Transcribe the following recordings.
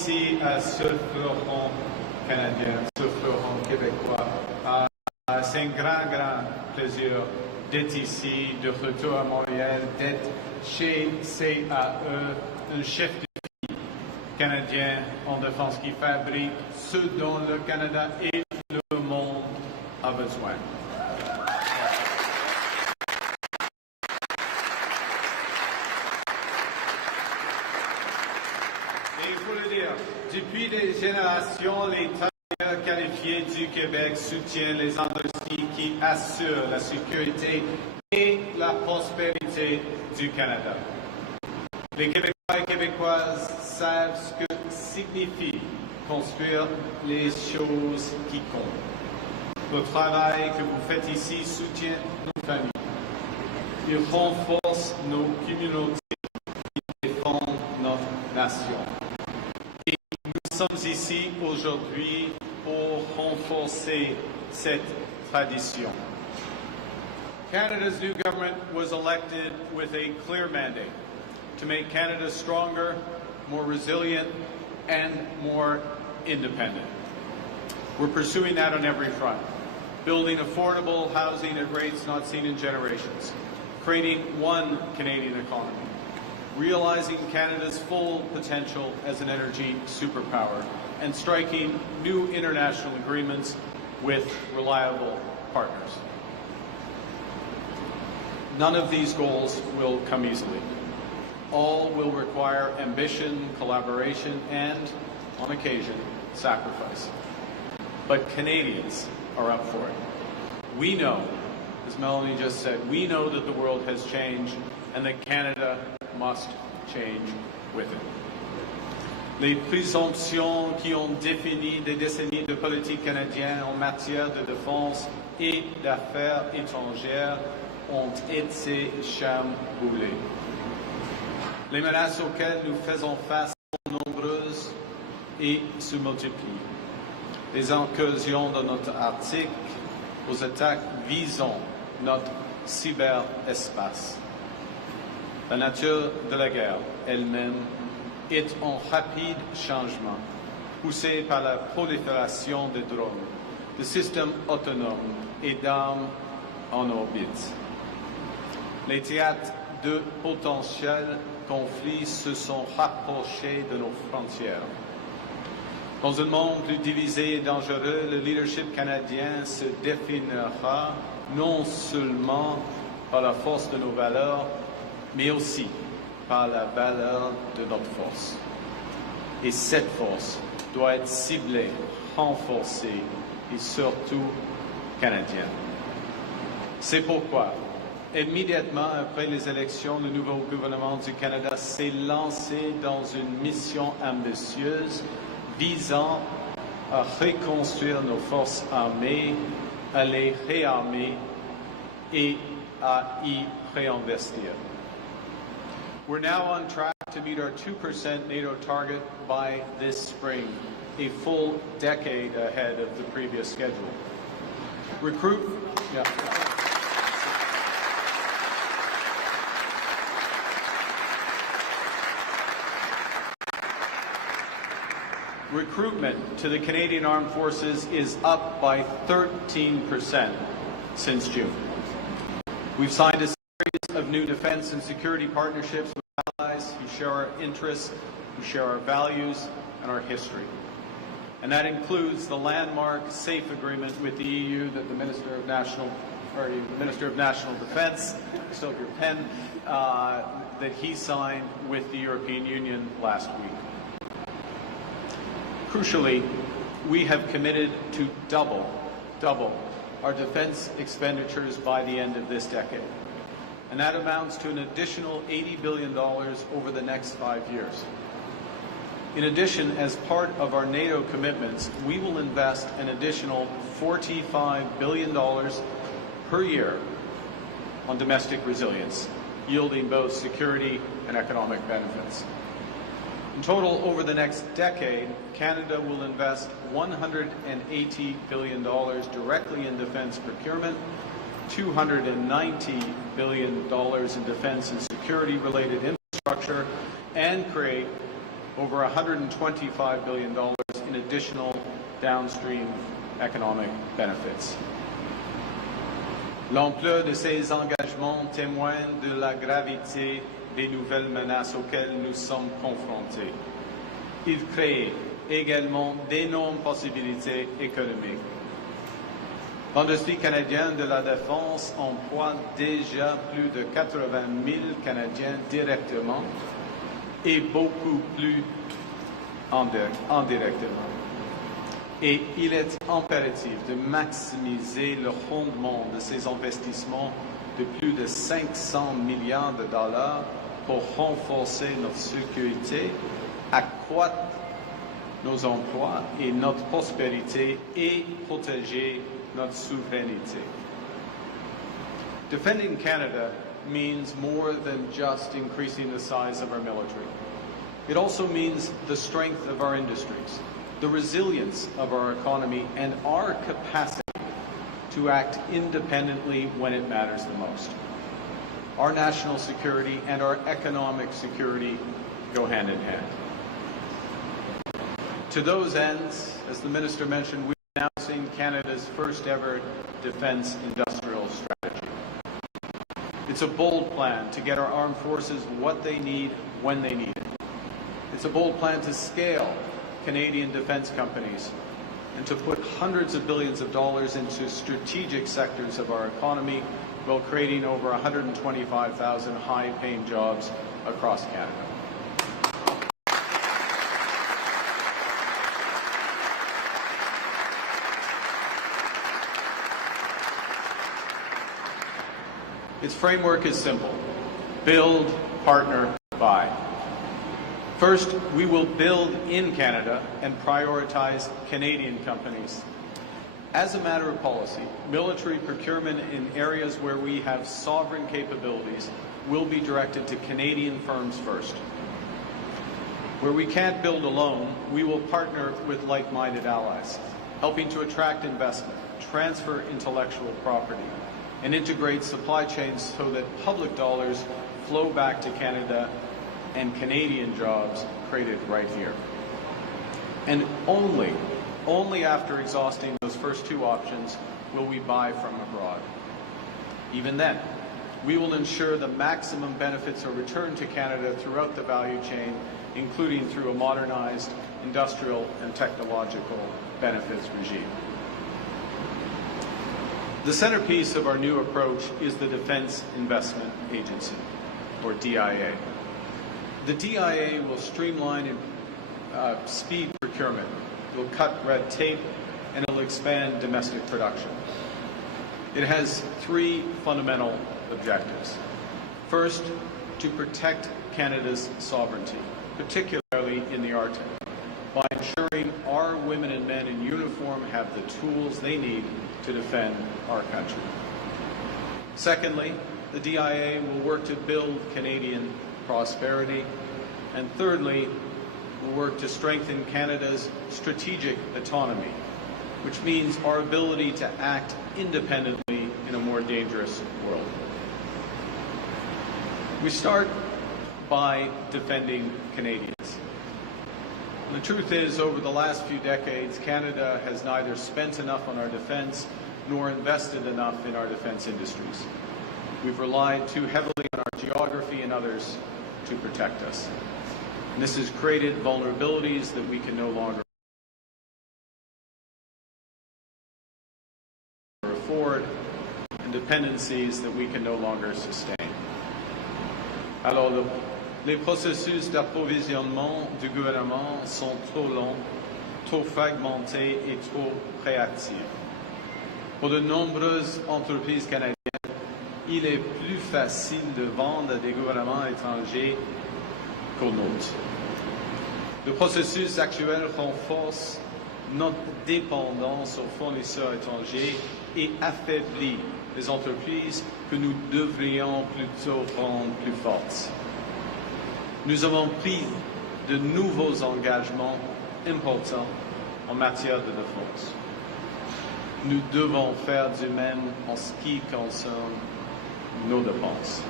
ici à ce fleuron canadien, ce fleuron québécois. C'est un grand plaisir d'être ici, de retour à Montréal, d'être chez CAE, un chef de file canadien en défense qui fabrique ce dont le Canada et le monde a besoin. Et il faut le dire, depuis des générations, les travailleurs qualifiés du Québec soutiennent les industries qui assurent la sécurité et la prospérité du Canada. Les Québécois et Québécoises savent ce que signifie construire les choses qui comptent. Le travail que vous faites ici soutient nos familles. Il renforce nos communautés et défend notre nation. Et nous sommes ici aujourd'hui pour renforcer cette tradition. Canada's new government was elected with a clear mandate to make Canada stronger, more resilient, and more independent. We're pursuing that on every front, building affordable housing at rates not seen in generations, creating one Canadian economy, realizing Canada's full potential as an energy superpower, and striking new international agreements with reliable partners. None of these goals will come easily. All will require ambition, collaboration, and, on occasion, sacrifice. But Canadians are up for it. We know, as Melanie just said, we know that the world has changed and that Canada must change with it. Les présomptions qui ont défini des décennies de politique canadienne en matière de défense et d'affaires étrangères ont été chamboulées. Les menaces auxquelles nous faisons face sont nombreuses et se multiplient. Les incursions dans notre Arctique, aux attaques visant notre cyberespace. La nature de la guerre elle-même est en rapide changement, poussée par la prolifération des drones, de systèmes autonomes et d'armes en orbite. Les théâtres de potentiels conflits se sont rapprochés de nos frontières. Dans un monde plus divisé et dangereux, le leadership canadien se définira non seulement par la force de nos valeurs, mais aussi par la valeur de notre force. Et cette force doit être ciblée, renforcée et surtout canadienne. C'est pourquoi, immédiatement après les élections, le nouveau gouvernement du Canada s'est lancé dans une mission ambitieuse visant à reconstruire nos forces armées, à les réarmer et à y réinvestir. We're now on track to meet our 2% NATO target by this spring, a full decade ahead of the previous schedule. Recruitment to the Canadian Armed Forces is up by 13% since June. We've signed a series of new defense and security partnerships with allies who share our interests, who share our values, and our history. And that includes the landmark SAFE agreement with the EU that the Minister of National Defense, still your pen, that he signed with the European Union last week. Crucially, we have committed to double our defense expenditures by the end of this decade. And that amounts to an additional $80 billion over the next 5 years. In addition, as part of our NATO commitments, we will invest an additional $45 billion per year on domestic resilience, yielding both security and economic benefits. In total, over the next decade, Canada will invest $180 billion directly in defense procurement, $290 billion in defense and security-related infrastructure, and create over $125 billion in additional downstream economic benefits. L'ampleur de ces engagements témoigne de la gravité des nouvelles menaces auxquelles nous sommes confrontés. Il crée également d'énormes possibilités économiques. L'industrie canadienne de la défense emploie déjà plus de 80 000 Canadiens directement et beaucoup plus indirectement. Et il est impératif de maximiser le rendement de ces investissements de plus de 500 milliards de dollars pour renforcer notre sécurité, accroître nos emplois et notre prospérité et protéger notre souveraineté. Defending Canada means more than just increasing the size of our military. It also means the strength of our industries, the resilience of our economy, and our capacity to act independently when it matters the most. Our national security and our economic security go hand in hand. To those ends, as the Minister mentioned, we're announcing Canada's first ever defence industrial strategy. It's a bold plan to get our armed forces what they need when they need it. It's a bold plan to scale Canadian defence companies and to put hundreds of billions of dollars into strategic sectors of our economy while creating over 125,000 high-paying jobs across Canada. Its framework is simple: build, partner, buy. First, we will build in Canada and prioritize Canadian companies. As a matter of policy, military procurement in areas where we have sovereign capabilities will be directed to Canadian firms first. Where we can't build alone, we will partner with like-minded allies, helping to attract investment, transfer intellectual property, and integrate supply chains so that public dollars flow back to Canada and Canadian jobs created right here. And only after exhausting those first two options will we buy from abroad. Even then, we will ensure the maximum benefits are returned to Canada throughout the value chain, including through a modernized industrial and technological benefits regime. The centerpiece of our new approach is the Defence Investment Agency, or DIA. The DIA will streamline and speed procurement, it will cut red tape, and it will expand domestic production. It has three fundamental objectives. First, to protect Canada's sovereignty, particularly in the Arctic, by ensuring our women and men in uniform have the tools they need to defend our country. Secondly, the DIA will work to build Canadian prosperity. And thirdly, will work to strengthen Canada's strategic autonomy, which means our ability to act independently in a more dangerous world. We start by defending Canadians. And the truth is, over the last few decades, Canada has neither spent enough on our defence nor invested enough in our defence industries. We've relied too heavily on our geography and others to protect us. And this has created vulnerabilities that we can no longer afford and dependencies that we can no longer sustain. Alors, les processus d'approvisionnement du gouvernement sont trop longs, trop fragmentés et trop réactifs. Pour de nombreuses entreprises canadiennes, il est plus facile de vendre à des gouvernements étrangers qu'aux nôtres. Le processus actuel renforce notre dépendance aux fournisseurs étrangers et affaiblit les entreprises que nous devrions plutôt rendre plus fortes. Nous avons pris de nouveaux engagements importants en matière de défense. Nous devons faire du même en ce qui concerne nos dépenses.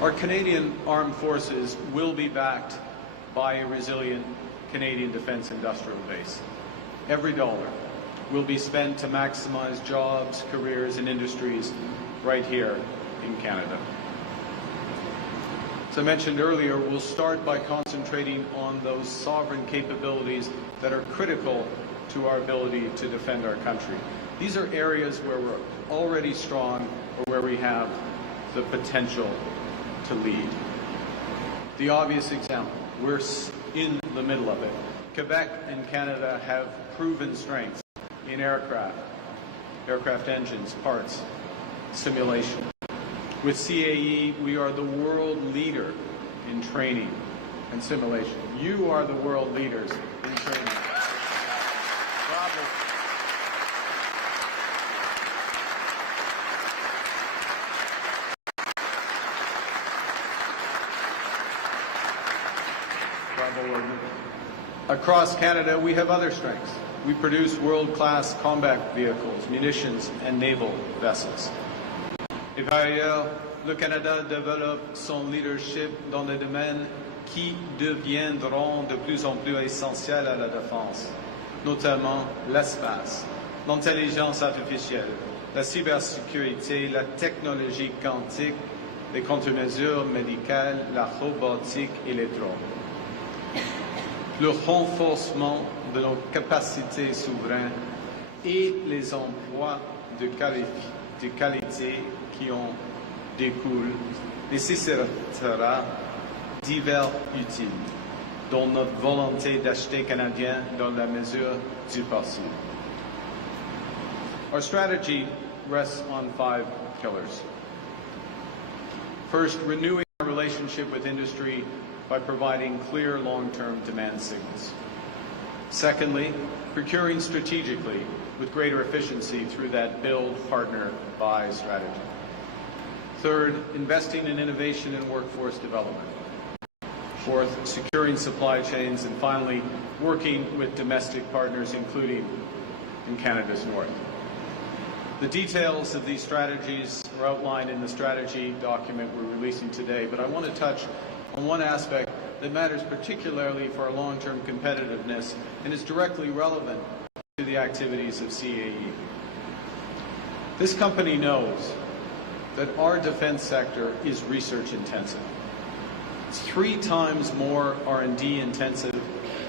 Our Canadian Armed Forces will be backed by a resilient Canadian Defence Industrial Base. Every dollar will be spent to maximize jobs, careers, and industries right here in Canada. As I mentioned earlier, we'll start by concentrating on those sovereign capabilities that are critical to our ability to defend our country. These are areas where we're already strong or where we have the potential to lead. The obvious example, we're in the middle of it. Quebec and Canada have proven strengths in aircraft engines, parts, simulation. With CAE, we are the world leader in training and simulation. You are the world leaders in training. Bravo. Across Canada, we have other strengths. We produce world-class combat vehicles, munitions, and naval vessels. Et par ailleurs, le Canada développe son leadership dans des domaines qui deviendront de plus en plus essentiels à la défense, notamment l'espace, l'intelligence artificielle, la cybersécurité, la technologie quantique, les contre-mesures médicales, la robotique et les drones. Le renforcement de nos capacités souveraines et les emplois de qualité qui en découlent nécessitera divers utiles, dont notre volonté d'acheter canadien dans la mesure du possible. Our strategy rests on 5 pillars. First, renewing our relationship with industry by providing clear long-term demand signals. Secondly, procuring strategically with greater efficiency through that build, partner, buy strategy. Third, investing in innovation and workforce development. Fourth, securing supply chains. And finally, working with domestic partners, including in Canada's north. The details of these strategies are outlined in the strategy document we're releasing today, but I want to touch on one aspect that matters particularly for our long-term competitiveness and is directly relevant to the activities of CAE. This company knows that our defense sector is research intensive. It's 3 times more R&D intensive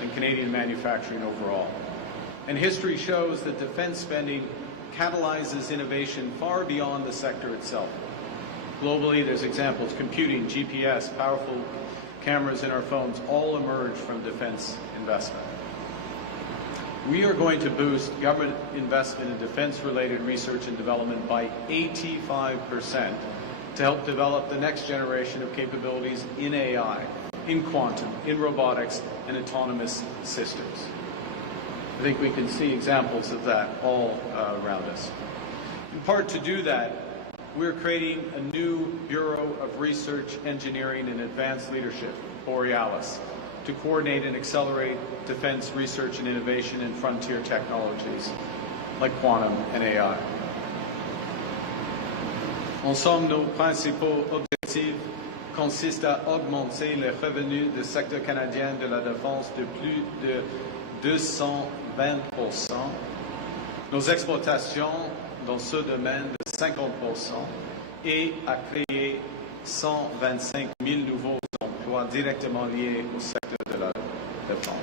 than Canadian manufacturing overall. And history shows that defense spending catalyzes innovation far beyond the sector itself. Globally, there's examples: computing, GPS, powerful cameras in our phones, all emerge from defense investment. We are going to boost government investment in defense-related research and development by 85% to help develop the next generation of capabilities in AI, in quantum, in robotics, and autonomous systems. I think we can see examples of that all around us. In part to do that, we're creating a new Bureau of Research, Engineering, and Advanced Leadership, Borealis, to coordinate and accelerate defense research and innovation in frontier technologies like quantum and AI. En somme, nos principaux objectifs consistent à augmenter les revenus du secteur canadien de la défense de plus de 220%, nos exploitations dans ce domaine de 50% et à créer 125 000 nouveaux emplois directement liés au secteur de la défense.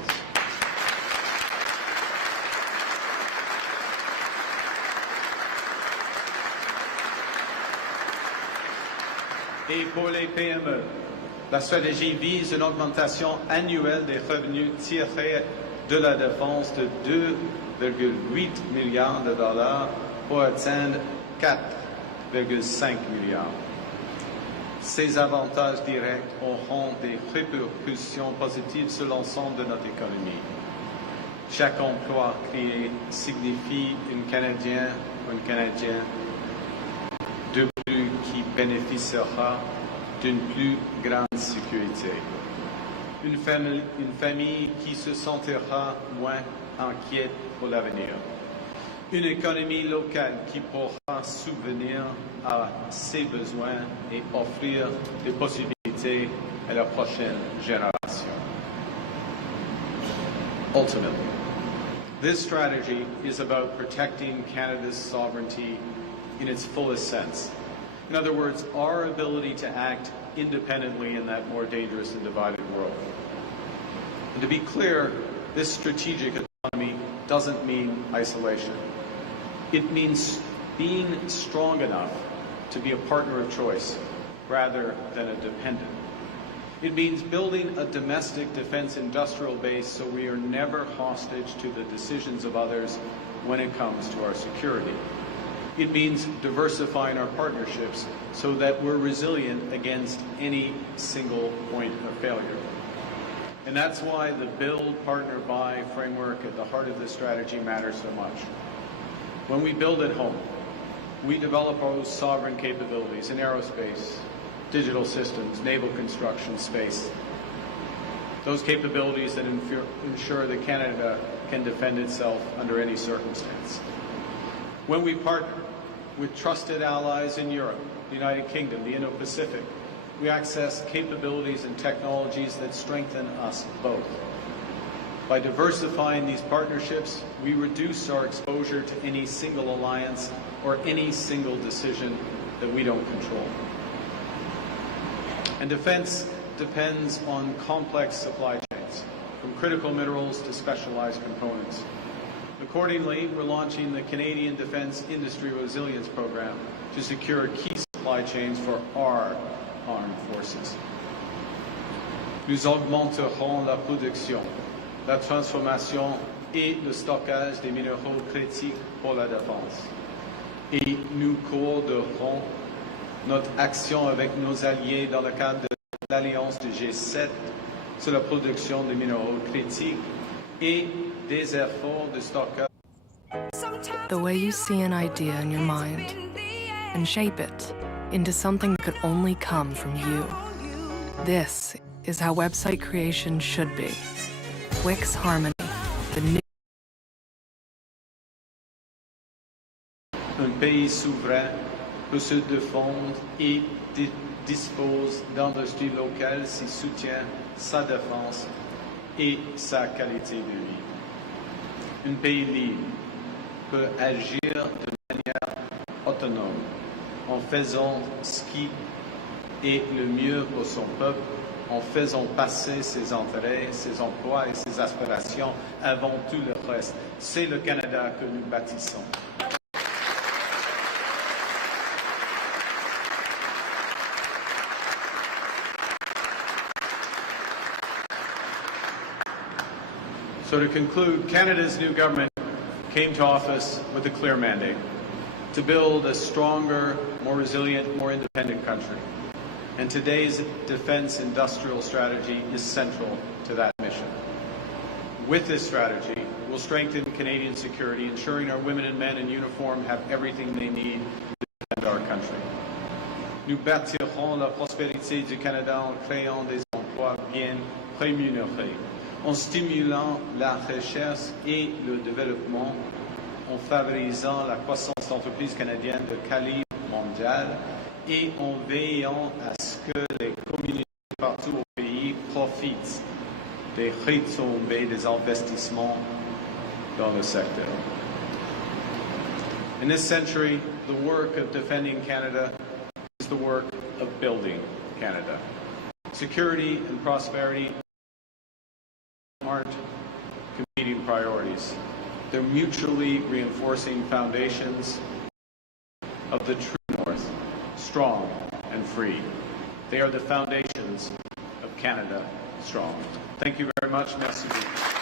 Et pour les PME, la stratégie vise une augmentation annuelle des revenus tirés de la défense de 2,8 milliards de dollars pour atteindre 4,5 milliards. Ces avantages directs auront des répercussions positives sur l'ensemble de notre économie. Chaque emploi créé signifie un Canadien ou un Canadien de plus qui bénéficiera d'une plus grande sécurité. Une famille qui se sentira moins inquiète pour l'avenir. Une économie locale qui pourra subvenir à ses besoins et offrir des possibilités à la prochaine génération. Ultimately, this strategy is about protecting Canada's sovereignty in its fullest sense. In other words, our ability to act independently in that more dangerous and divided world. And to be clear, this strategic autonomy doesn't mean isolation. It means being strong enough to be a partner of choice rather than a dependent. It means building a domestic defense industrial base so we are never hostage to the decisions of others when it comes to our security. It means diversifying our partnerships so that we're resilient against any single point of failure. And that's why the build, partner, buy framework at the heart of this strategy matters so much. When we build at home, we develop our sovereign capabilities in aerospace, digital systems, naval construction, space. Those capabilities that ensure that Canada can defend itself under any circumstance. When we partner with trusted allies in Europe, the United Kingdom, the Indo-Pacific, we access capabilities and technologies that strengthen us both. By diversifying these partnerships, we reduce our exposure to any single alliance or any single decision that we don't control. And defense depends on complex supply chains, from critical minerals to specialized components. Accordingly, we're launching the Canadian Defense Industry Resilience Program to secure key supply chains for our armed forces. Nous augmenterons la production, la transformation et le stockage des minéraux critiques pour la défense. Et nous coordonnerons notre action avec nos alliés dans le cadre de l'Alliance du G7 sur la production de minéraux critiques et des efforts de stockage. The way you see an idea in your mind and shape it into something that could only come from you. This is how website creation should be. Wix Harmony, the new. Un pays souverain peut se défendre et dispose d'industries locales s'il soutient sa défense et sa qualité de vie. Un pays libre peut agir de manière autonome en faisant ce qui est le mieux pour son peuple, en faisant passer ses intérêts, ses emplois et ses aspirations avant tout le reste. C'est le Canada que nous bâtissons. So to conclude, Canada's new government came to office with a clear mandate to build a stronger, more resilient, more independent country. And today's defense industrial strategy is central to that mission. With this strategy, we'll strengthen Canadian security, ensuring our women and men in uniform have everything they need to defend our country. Nous bâtirons la prospérité du Canada en créant des emplois bien rémunérés, en stimulant la recherche et le développement, en favorisant la croissance d'entreprises canadiennes de calibre mondial et en veillant à ce que les communautés partout au pays profitent des retombées des investissements dans le secteur. In this century, the work of defending Canada is the work of building Canada. Security and prosperity aren't competing priorities. They're mutually reinforcing foundations of the true North, strong and free. They are the foundations of Canada strong. Thank you very much. Merci beaucoup.